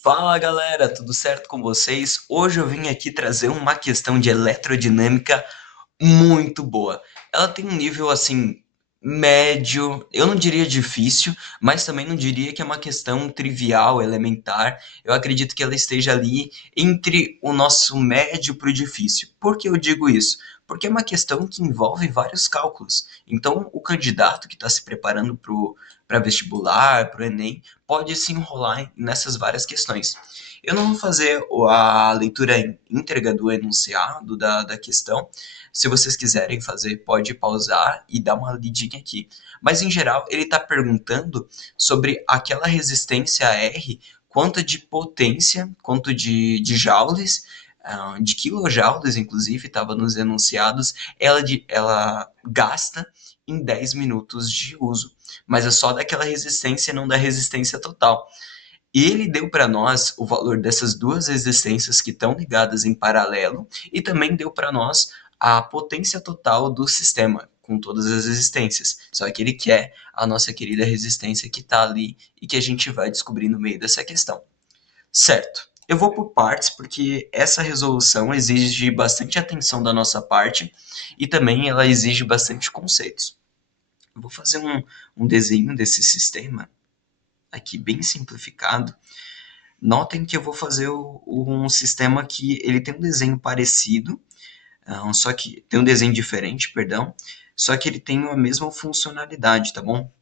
Fala galera, tudo certo com vocês? Hoje eu vim aqui trazer uma questão de eletrodinâmica muito boa. Ela tem um nível assim médio, eu não diria difícil, mas também não diria que é uma questão trivial, elementar. Eu acredito que ela esteja ali entre o nosso médio para o difícil. Por que eu digo isso? Porque é uma questão que envolve vários cálculos. Então, o candidato que está se preparando para vestibular, para o Enem, pode se enrolar nessas várias questões. Eu não vou fazer a leitura íntegra do enunciado da questão. Se vocês quiserem fazer, pode pausar e dar uma lidinha aqui. Mas, em geral, ele está perguntando sobre aquela resistência R, quanto de potência, quanto de joules, de kilojoules, inclusive, estava nos enunciados, ela gasta em 10 minutos de uso. Mas é só daquela resistência, não da resistência total. E ele deu para nós o valor dessas duas resistências que estão ligadas em paralelo e também deu para nós a potência total do sistema com todas as resistências. Só que ele quer a nossa querida resistência que está ali e que a gente vai descobrir no meio dessa questão. Certo. Eu vou por partes porque essa resolução exige bastante atenção da nossa parte e também ela exige bastante conceitos. Eu vou fazer um desenho desse sistema aqui bem simplificado. Notem que eu vou fazer um sistema que ele tem um desenho parecido, só que tem um desenho diferente, perdão, só que ele tem a mesma funcionalidade, tá bom?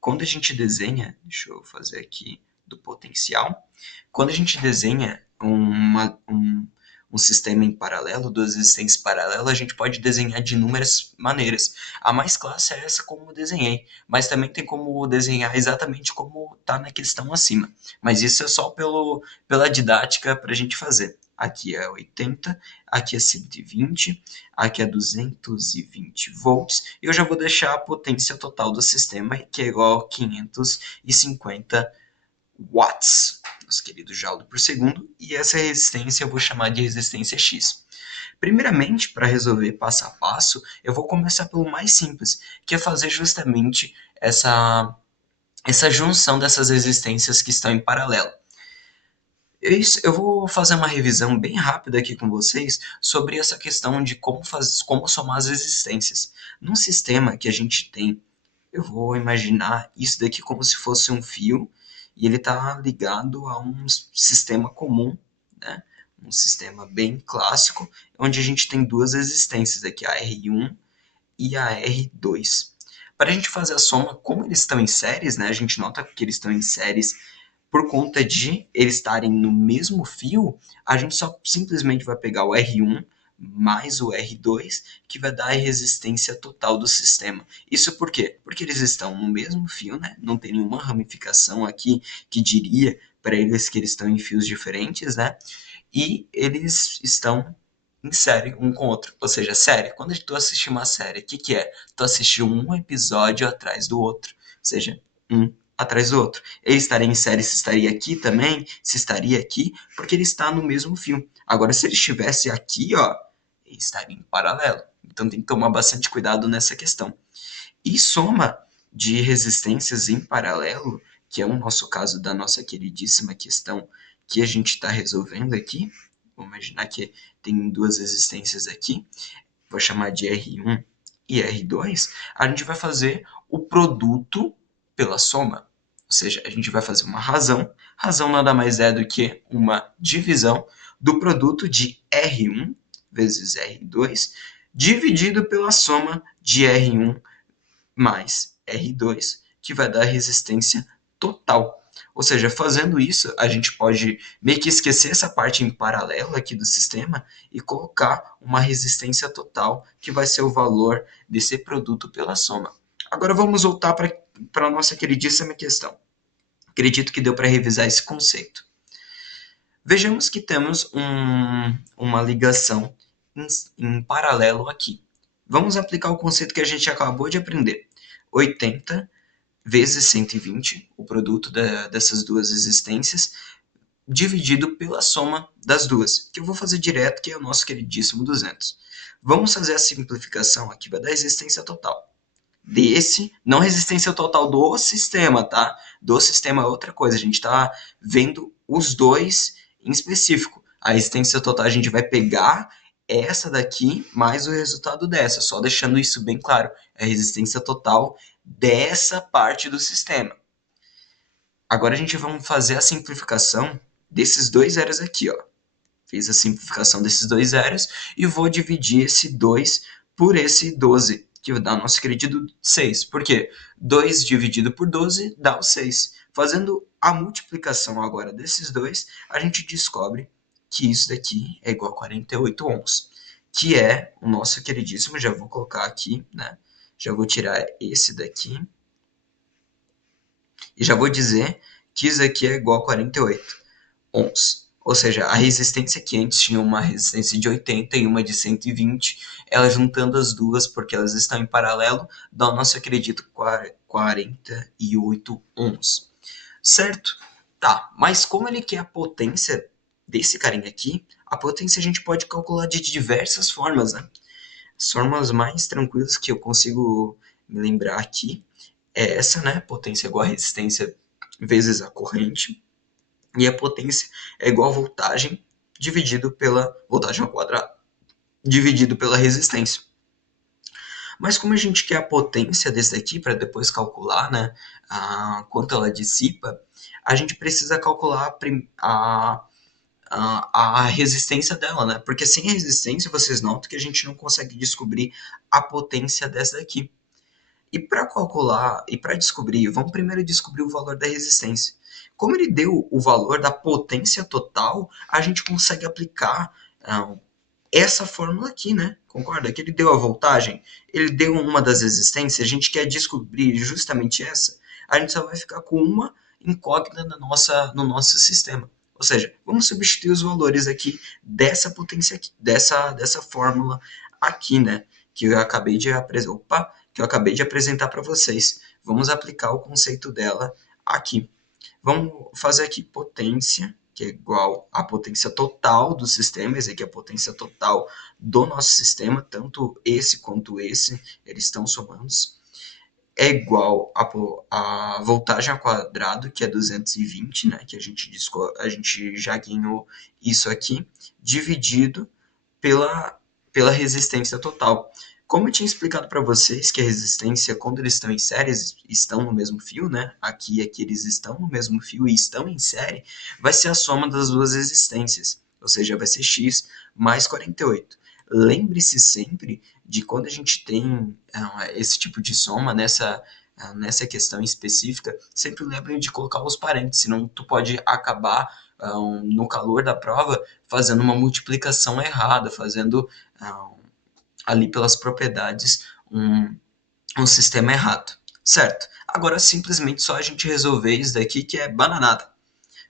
Quando a gente desenha, deixa eu fazer aqui do potencial, quando a gente desenha um sistema em paralelo, duas existências paralelas, a gente pode desenhar de inúmeras maneiras. A mais clássica é essa como eu desenhei, mas também tem como desenhar exatamente como está na questão acima. Mas isso é só pela didática para a gente fazer. Aqui é 80, aqui é 120, aqui é 220 volts, e eu já vou deixar a potência total do sistema, que é igual a 550 watts, nosso querido joule por segundo, e essa resistência eu vou chamar de resistência X. Primeiramente, para resolver passo a passo, eu vou começar pelo mais simples, que é fazer justamente essa junção dessas resistências que estão em paralelo. Eu vou fazer uma revisão bem rápida aqui com vocês sobre essa questão de como somar as resistências. Num sistema que a gente tem, eu vou imaginar isso daqui como se fosse um fio e ele está ligado a um sistema comum, né? Um sistema bem clássico, onde a gente tem duas resistências aqui, a R1 e a R2. Para a gente fazer a soma, como eles estão em séries, né? A gente nota que eles estão em séries por conta de eles estarem no mesmo fio, a gente só simplesmente vai pegar o R1 mais o R2, que vai dar a resistência total do sistema. Isso por quê? Porque eles estão no mesmo fio, né? Não tem nenhuma ramificação aqui que diria para eles que eles estão em fios diferentes, né? E eles estão em série um com o outro. Ou seja, série. Quando tu assistir uma série, o que é? Tu assistiu um episódio atrás do outro. Ou seja, um atrás do outro. Ele estaria em série se estaria aqui também, se estaria aqui, porque ele está no mesmo fio. Agora, se ele estivesse aqui, ó, ele estaria em paralelo. Então tem que tomar bastante cuidado nessa questão. E soma de resistências em paralelo, que é o nosso caso da nossa queridíssima questão que a gente está resolvendo aqui. Vamos imaginar que tem duas resistências aqui, vou chamar de R1 e R2. A gente vai fazer o produto pela soma. Ou seja, a gente vai fazer uma razão. Razão nada mais é do que uma divisão do produto de R1 vezes R2 dividido pela soma de R1 mais R2, que vai dar a resistência total. Ou seja, fazendo isso, a gente pode meio que esquecer essa parte em paralelo aqui do sistema e colocar uma resistência total, que vai ser o valor desse produto pela soma. Agora vamos voltar para a nossa queridíssima questão. Acredito que deu para revisar esse conceito. Vejamos que temos uma ligação em paralelo aqui. Vamos aplicar o conceito que a gente acabou de aprender. 80 vezes 120, o produto dessas duas existências, dividido pela soma das duas, que eu vou fazer direto, que é o nosso queridíssimo 200. Vamos fazer a simplificação aqui, vai dar resistência total. Não resistência total do sistema, tá? Do sistema é outra coisa, a gente está vendo os dois em específico. A resistência total a gente vai pegar essa daqui mais o resultado dessa, só deixando isso bem claro. É a resistência total dessa parte do sistema. Agora a gente vai fazer a simplificação desses dois zeros aqui, ó. Fiz a simplificação desses dois zeros e vou dividir esse 2 por esse 12, que dá nosso querido 6. Por quê? 2 dividido por 12 dá o 6. Fazendo a multiplicação agora desses dois, a gente descobre que isso daqui é igual a 48 ohms, que é o nosso queridíssimo, já vou colocar aqui, né? Já vou tirar esse daqui e já vou dizer que isso aqui é igual a 48 ohms. Ou seja, a resistência que antes tinha uma resistência de 80 e uma de 120, ela juntando as duas, porque elas estão em paralelo, dá o nosso acredito 48 ohms. Certo? Tá, mas como ele quer a potência desse carinha aqui, a potência a gente pode calcular de diversas formas, né? As formas mais tranquilas que eu consigo me lembrar aqui é essa, né? Potência igual a resistência vezes a corrente. E a potência é igual a voltagem dividido pela voltagem ao quadrado, dividido pela resistência. Mas como a gente quer a potência desse daqui para depois calcular, né, quanto ela dissipa, a gente precisa calcular a resistência dela, né? Porque sem resistência vocês notam que a gente não consegue descobrir a potência dessa daqui. E para calcular e para descobrir, vamos primeiro descobrir o valor da resistência. Como ele deu o valor da potência total, a gente consegue aplicar essa fórmula aqui, né? Concorda? Que ele deu a voltagem, ele deu uma das resistências, a gente quer descobrir justamente essa, a gente só vai ficar com uma incógnita no nosso sistema. Ou seja, vamos substituir os valores aqui dessa potência aqui, dessa fórmula aqui, né? Que eu acabei de apresentar para vocês. Vamos aplicar o conceito dela aqui. Vamos fazer aqui potência, que é igual à potência total do sistema, esse aqui é a potência total do nosso sistema, tanto esse quanto esse, eles estão somando, é igual a voltagem ao quadrado, que é 220, né, que a gente já ganhou isso aqui, dividido pela resistência total. Como eu tinha explicado para vocês que a resistência, quando eles estão em série, estão no mesmo fio, né? Aqui e aqui eles estão no mesmo fio e estão em série, vai ser a soma das duas resistências, ou seja, vai ser x mais 48. Lembre-se sempre de quando a gente tem esse tipo de soma nessa questão específica, sempre lembre de colocar os parênteses, senão tu pode acabar no calor da prova fazendo uma multiplicação errada, fazendo ali pelas propriedades um sistema errado, certo? Agora simplesmente só a gente resolver isso daqui que é bananada.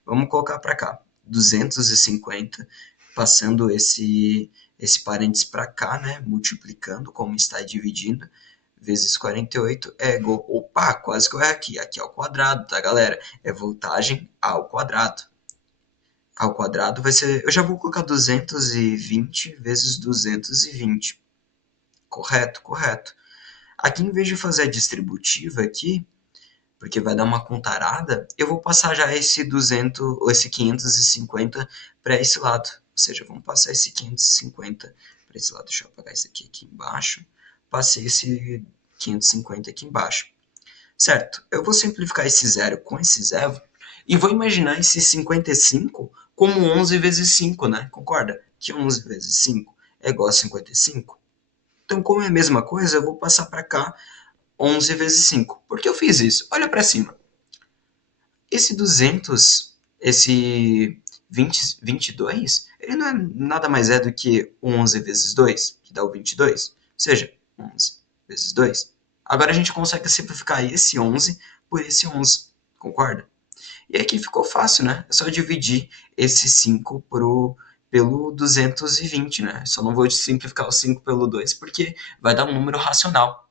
Vamos colocar para cá, 250, passando esse parênteses para cá, né? Multiplicando como está dividindo, vezes 48 é igual, opa, quase que eu erro aqui, aqui ao quadrado, tá galera? É voltagem ao quadrado. Ao quadrado vai ser, eu já vou colocar 220 vezes 220. Correto, correto. Aqui, em vez de fazer a distributiva aqui, porque vai dar uma contarada, eu vou passar já esse 200, ou esse 550 para esse lado. Ou seja, vamos passar esse 550 para esse lado. Deixa eu apagar isso aqui embaixo. Passei esse 550 aqui embaixo. Certo, eu vou simplificar esse zero com esse zero e vou imaginar esse 55 como 11 vezes 5, né? Concorda? Que 11 vezes 5 é igual a 55. Então, como é a mesma coisa, eu vou passar para cá 11 vezes 5. Por que eu fiz isso? Olha para cima. Esse 200, esse 22, ele não é nada mais do que 11 vezes 2, que dá o 22. Ou seja, 11 vezes 2. Agora a gente consegue simplificar esse 11 por esse 11. Concorda? E aqui ficou fácil, né? É só dividir esse 5 pelo 220, né? Só não vou simplificar o 5 pelo 2 porque vai dar um número racional.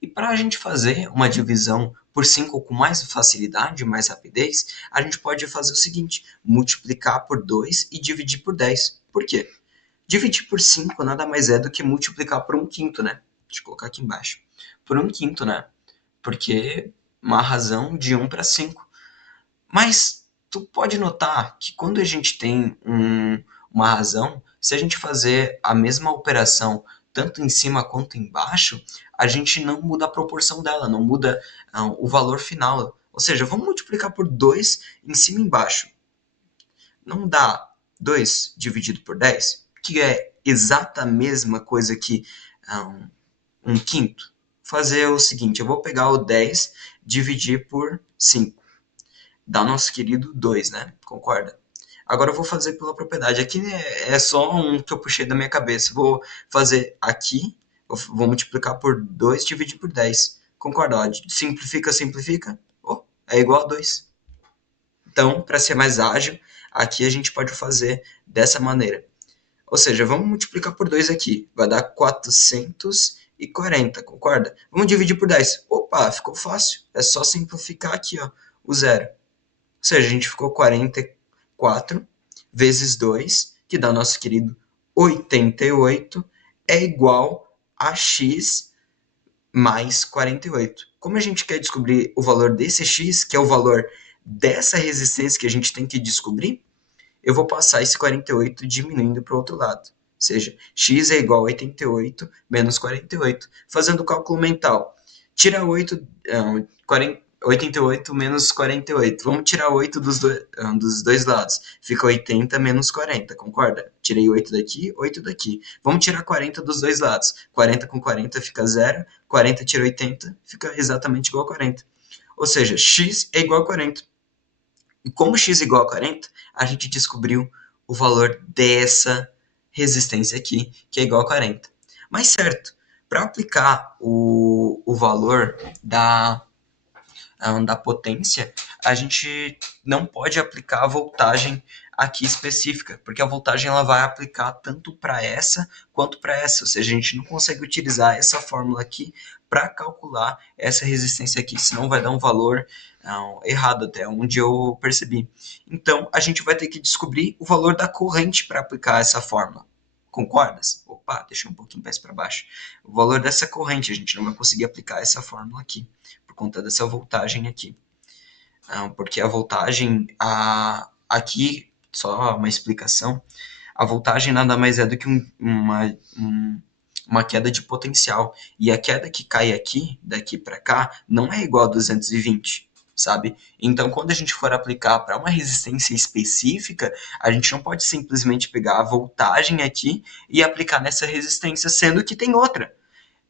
E para a gente fazer uma divisão por 5 com mais facilidade, mais rapidez, a gente pode fazer o seguinte, multiplicar por 2 e dividir por 10. Por quê? Dividir por 5 nada mais é do que multiplicar por 1/5, né? Deixa eu colocar aqui embaixo. Por 1/5, né? Porque uma razão de 1 para 5. Mas tu pode notar que quando a gente tem uma razão, se a gente fazer a mesma operação tanto em cima quanto embaixo, a gente não muda a proporção dela, não muda o valor final. Ou seja, vamos multiplicar por 2 em cima e embaixo. Não dá 2 dividido por 10, que é exata a mesma coisa que um quinto? Fazer o seguinte, eu vou pegar o 10, dividir por 5. Dá nosso querido 2, né? Concorda? Agora eu vou fazer pela propriedade. Aqui é só um que eu puxei da minha cabeça. Vou fazer aqui, vou multiplicar por 2, dividir por 10. Concorda? Ó, simplifica, simplifica. Oh, é igual a 2. Então, para ser mais ágil, aqui a gente pode fazer dessa maneira. Ou seja, vamos multiplicar por 2 aqui. Vai dar 440, concorda? Vamos dividir por 10. Opa, ficou fácil. É só simplificar aqui, ó, o zero. Ou seja, a gente ficou 44 vezes 2, que dá o nosso querido 88, é igual a x mais 48. Como a gente quer descobrir o valor desse x, que é o valor dessa resistência que a gente tem que descobrir, eu vou passar esse 48 diminuindo para o outro lado. Ou seja, x é igual a 88 menos 48. Fazendo o cálculo mental, tira 88 menos 48. Vamos tirar 8 dos dois lados. Fica 80 menos 40, concorda? Tirei 8 daqui, 8 daqui. Vamos tirar 40 dos dois lados. 40 com 40 fica 0. 40 tira 80, fica exatamente igual a 40. Ou seja, x é igual a 40. E como x é igual a 40, a gente descobriu o valor dessa resistência aqui, que é igual a 40. Mas certo, para aplicar o valor da potência, a gente não pode aplicar a voltagem aqui específica, porque a voltagem ela vai aplicar tanto para essa quanto para essa, ou seja, a gente não consegue utilizar essa fórmula aqui para calcular essa resistência aqui, senão vai dar um valor errado até onde eu percebi. Então, a gente vai ter que descobrir o valor da corrente para aplicar essa fórmula. Concordas? Opa, deixa um pouquinho mais para baixo. O valor dessa corrente, a gente não vai conseguir aplicar essa fórmula aqui, por conta dessa voltagem aqui. Porque a voltagem, aqui, só uma explicação, a voltagem nada mais é do que uma queda de potencial. E a queda que cai aqui, daqui para cá, não é igual a 220, sabe? Então, quando a gente for aplicar para uma resistência específica, a gente não pode simplesmente pegar a voltagem aqui e aplicar nessa resistência, sendo que tem outra.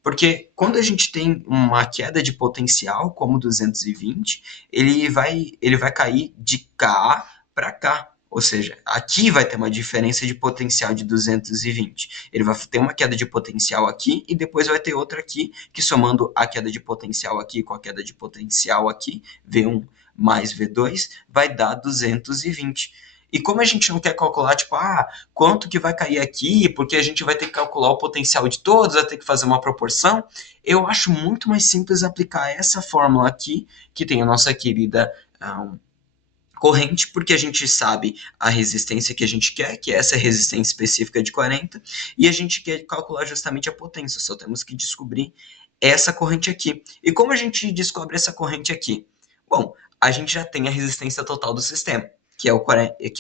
Porque quando a gente tem uma queda de potencial, como 220, ele vai cair de cá para cá. Ou seja, aqui vai ter uma diferença de potencial de 220. Ele vai ter uma queda de potencial aqui e depois vai ter outra aqui, que somando a queda de potencial aqui com a queda de potencial aqui, V1 mais V2, vai dar 220. E como a gente não quer calcular, tipo, quanto que vai cair aqui, porque a gente vai ter que calcular o potencial de todos, vai ter que fazer uma proporção, eu acho muito mais simples aplicar essa fórmula aqui, que tem a nossa querida corrente, porque a gente sabe a resistência que a gente quer, que é essa resistência específica de 40, e a gente quer calcular justamente a potência, só temos que descobrir essa corrente aqui. E como a gente descobre essa corrente aqui? Bom, a gente já tem a resistência total do sistema, que é o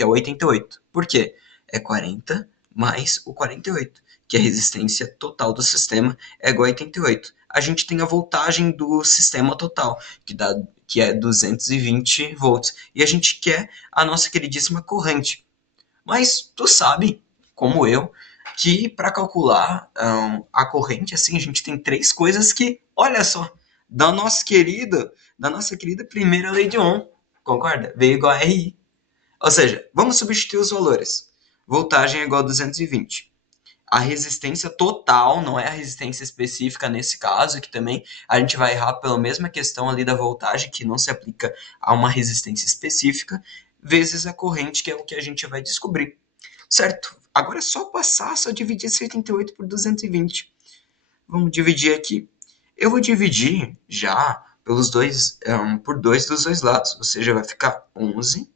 88. Por quê? É 40 mais o 48, que a resistência total do sistema é igual a 88. A gente tem a voltagem do sistema total, que é 220 volts. E a gente quer a nossa queridíssima corrente. Mas tu sabe, como eu, que para calcular a corrente, assim, a gente tem três coisas que, olha só, da nossa querida primeira lei de Ohm, concorda? V igual a RI. Ou seja, vamos substituir os valores. Voltagem é igual a 220. A resistência total, não é a resistência específica nesse caso, que também a gente vai errar pela mesma questão ali da voltagem, que não se aplica a uma resistência específica, vezes a corrente, que é o que a gente vai descobrir. Certo? Agora é só dividir esse 88 por 220. Vamos dividir aqui. Eu vou dividir já por 2 dos dois lados, ou seja, vai ficar 11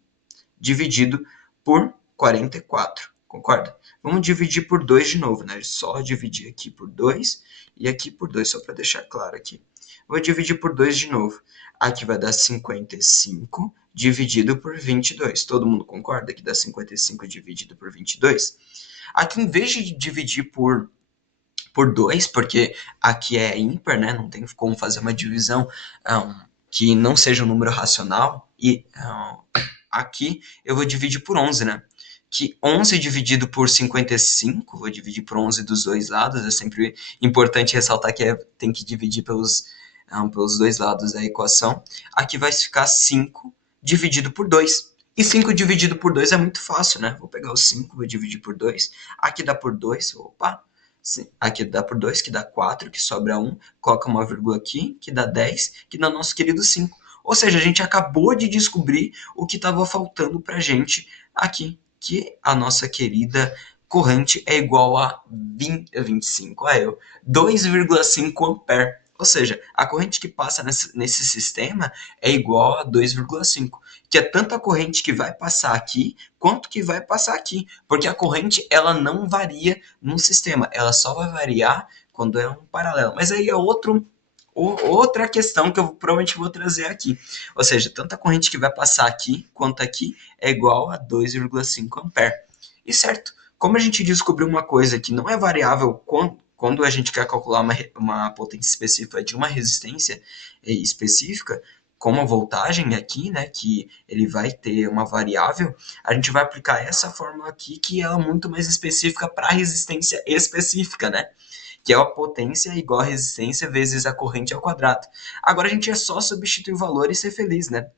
dividido por 44, concorda? Vamos dividir por 2 de novo, né? Só dividir aqui por 2 e aqui por 2, só para deixar claro aqui. Vou dividir por 2 de novo. Aqui vai dar 55 dividido por 22. Todo mundo concorda que dá 55 dividido por 22? Aqui, em vez de dividir por 2, porque aqui é ímpar, né? Não tem como fazer uma divisão que não seja um número racional. E aqui eu vou dividir por 11, né? Que 11 dividido por 55, vou dividir por 11 dos dois lados. É sempre importante ressaltar que tem que dividir pelos dois lados da equação. Aqui vai ficar 5 dividido por 2. E 5 dividido por 2 é muito fácil, né? Vou pegar o 5, vou dividir por 2. Aqui dá por 2, opa. Aqui dá por 2, que dá 4, que sobra 1. Coloca uma vírgula aqui, que dá 10, que dá nosso querido 5. Ou seja, a gente acabou de descobrir o que estava faltando para a gente aqui, que a nossa querida corrente é igual a 25, 2,5 ampere. Ou seja, a corrente que passa nesse sistema é igual a 2,5, que é tanto a corrente que vai passar aqui, quanto que vai passar aqui. Porque a corrente, ela não varia num sistema, ela só vai variar quando é um paralelo. Mas aí é outra questão que eu provavelmente vou trazer aqui. Ou seja, tanto a corrente que vai passar aqui, quanto aqui, é igual a 2,5 ampere. E certo, como a gente descobriu uma coisa que não é variável quando a gente quer calcular uma potência específica de uma resistência específica, como a voltagem aqui, né, que ele vai ter uma variável, a gente vai aplicar essa fórmula aqui, que é muito mais específica para a resistência específica, né, que é a potência igual a resistência vezes a corrente ao quadrado. Agora a gente é só substituir o valor e ser feliz, né?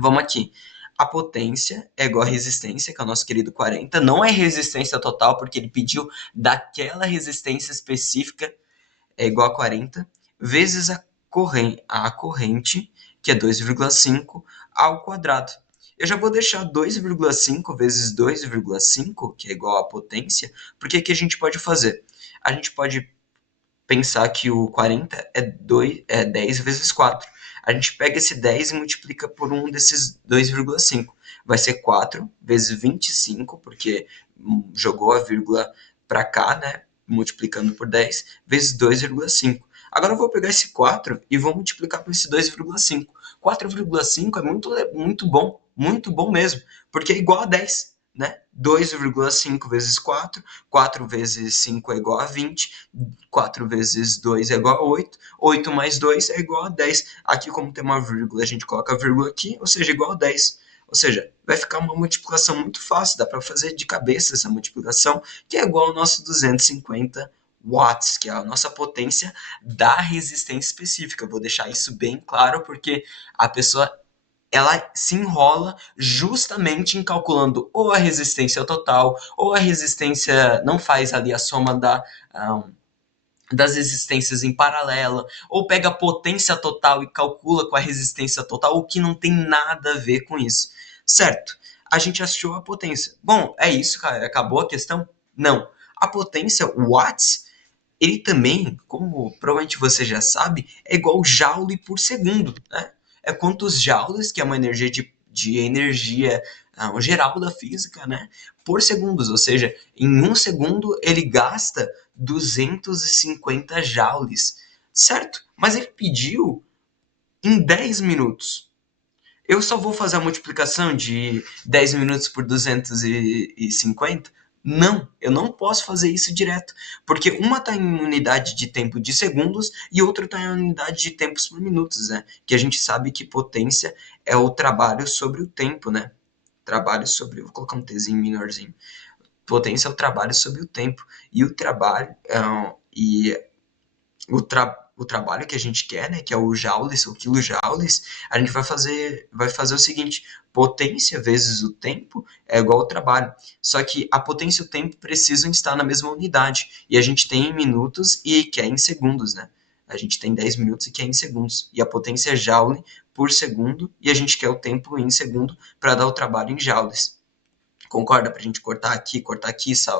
Vamos aqui. A potência é igual a resistência, que é o nosso querido 40. Não é resistência total, porque ele pediu daquela resistência específica, é igual a 40, vezes a corrente, que é 2,5, ao quadrado. Eu já vou deixar 2,5 vezes 2,5, que é igual a potência, porque aqui a gente pode fazer? A gente pode pensar que o 40 é 10 vezes 4. A gente pega esse 10 e multiplica por um desses 2,5. Vai ser 4 vezes 25, porque jogou a vírgula para cá, né? Multiplicando por 10, vezes 2,5. Agora eu vou pegar esse 4 e vou multiplicar por esse 2,5. 4,5 é muito bom mesmo, porque é igual a 10, né? 2,5 vezes 4, 4 vezes 5 é igual a 20, 4 vezes 2 é igual a 8, 8 mais 2 é igual a 10. Aqui, como tem uma vírgula, a gente coloca a vírgula aqui, ou seja, igual a 10. Ou seja, vai ficar uma multiplicação muito fácil, dá para fazer de cabeça essa multiplicação, que é igual ao nosso 250 watts, que é a nossa potência da resistência específica. Eu vou deixar isso bem claro, porque a pessoa ela se enrola justamente em calculando ou a resistência total, ou a resistência não faz ali a soma das resistências em paralelo, ou pega a potência total e calcula com a resistência total, o que não tem nada a ver com isso. Certo, a gente achou a potência. Bom, é isso, cara, acabou a questão? Não. A potência, watts, ele também, como provavelmente você já sabe, é igual joule por segundo, né? É quantos joules, que é uma energia de energia geral da física, né? Por segundos, ou seja, em um segundo ele gasta 250 joules, certo? Mas ele pediu em 10 minutos. Eu só vou fazer a multiplicação de 10 minutos por 250? Não, eu não posso fazer isso direto, porque uma está em unidade de tempo de segundos e outra está em unidade de tempos por minutos, né? Que a gente sabe que potência é o trabalho sobre o tempo, né? Trabalho sobre, vou colocar um tzinho menorzinho. Potência é o trabalho sobre o tempo. E o trabalho, e o trabalho que a gente quer, né, que é o joules, o quilojoules, a gente vai fazer o seguinte: potência vezes o tempo é igual ao trabalho. Só que a potência e o tempo precisam estar na mesma unidade. E a gente tem em minutos e quer em segundos, né? A gente tem 10 minutos e quer em segundos. E a potência é joule por segundo e a gente quer o tempo em segundo para dar o trabalho em joules. Concorda? Para a gente cortar aqui,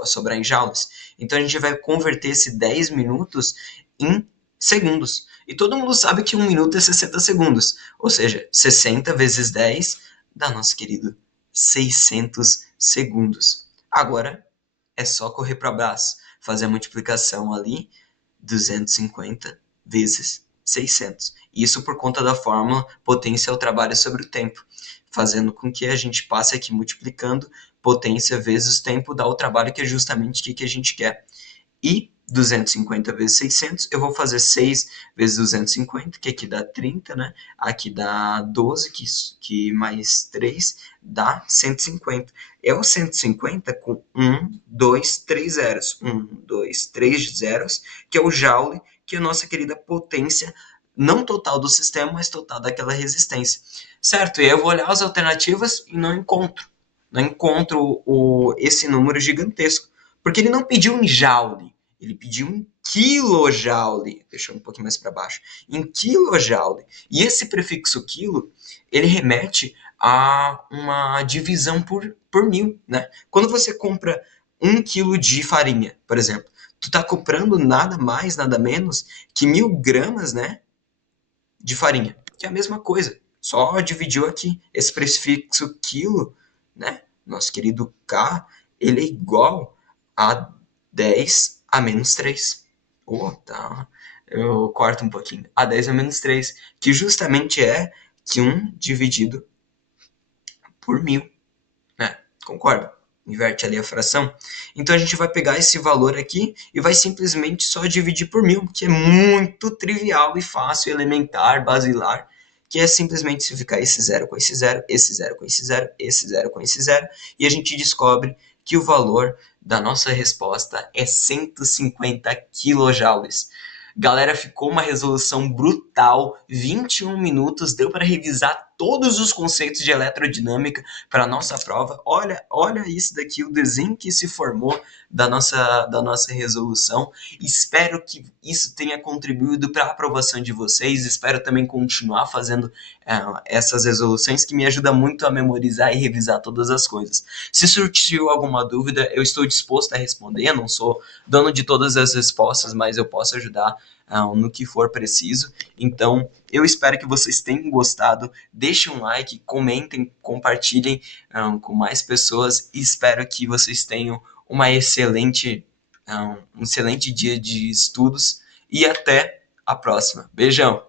sobrar em joules. Então a gente vai converter esse 10 minutos em segundos. E todo mundo sabe que 1 minuto é 60 segundos. Ou seja, 60 vezes 10 dá nosso querido 600 segundos. Agora é só correr para o abraço, fazer a multiplicação ali, 250 vezes 600. Isso por conta da fórmula potência ao trabalho sobre o tempo, fazendo com que a gente passe aqui multiplicando potência vezes tempo dá o trabalho que é justamente o que a gente quer. E 250 vezes 600, eu vou fazer 6 vezes 250, que aqui dá 30, né? Aqui dá 12, que mais 3 dá 150. É o 150 com 1, 2, 3 zeros. 1, 2, 3 zeros, que é o joule, que é a nossa querida potência, não total do sistema, mas total daquela resistência. Certo? E aí eu vou olhar as alternativas e não encontro. Não encontro esse número gigantesco. Porque ele não pediu em joule, ele pediu em kilojoule. Deixa eu um pouquinho mais para baixo. Em kilojoule. E esse prefixo quilo, ele remete a uma divisão por mil, né? Quando você compra 1 quilo de farinha, por exemplo, tu tá comprando nada mais, nada menos que 1.000 gramas, né, de farinha, que é a mesma coisa. Só dividiu aqui esse prefixo quilo, né? Nosso querido K, ele é igual a 10 a menos 3. Oh, tá. Eu corto um pouquinho. A 10 a menos 3, que justamente é que 1 dividido por 1.000, né? Concorda? Inverte ali a fração. Então a gente vai pegar esse valor aqui e vai simplesmente só dividir por 1.000, que é muito trivial e fácil, elementar, basilar, que é simplesmente se ficar esse zero com esse zero, esse zero com esse zero, esse zero com esse zero, e a gente descobre que o valor da nossa resposta é 150 quilojoules. Galera, ficou uma resolução brutal, 21 minutos, deu para revisar todos os conceitos de eletrodinâmica para a nossa prova. Olha isso daqui, o desenho que se formou da nossa resolução. Espero que isso tenha contribuído para a aprovação de vocês. Espero também continuar fazendo essas resoluções, que me ajuda muito a memorizar e revisar todas as coisas. Se surgiu alguma dúvida, eu estou disposto a responder. Eu não sou dono de todas as respostas, mas eu posso ajudar no que for preciso. Então, eu espero que vocês tenham gostado. Deixem um like, comentem, compartilhem com mais pessoas e espero que vocês tenham um excelente dia de estudos e até a próxima. Beijão!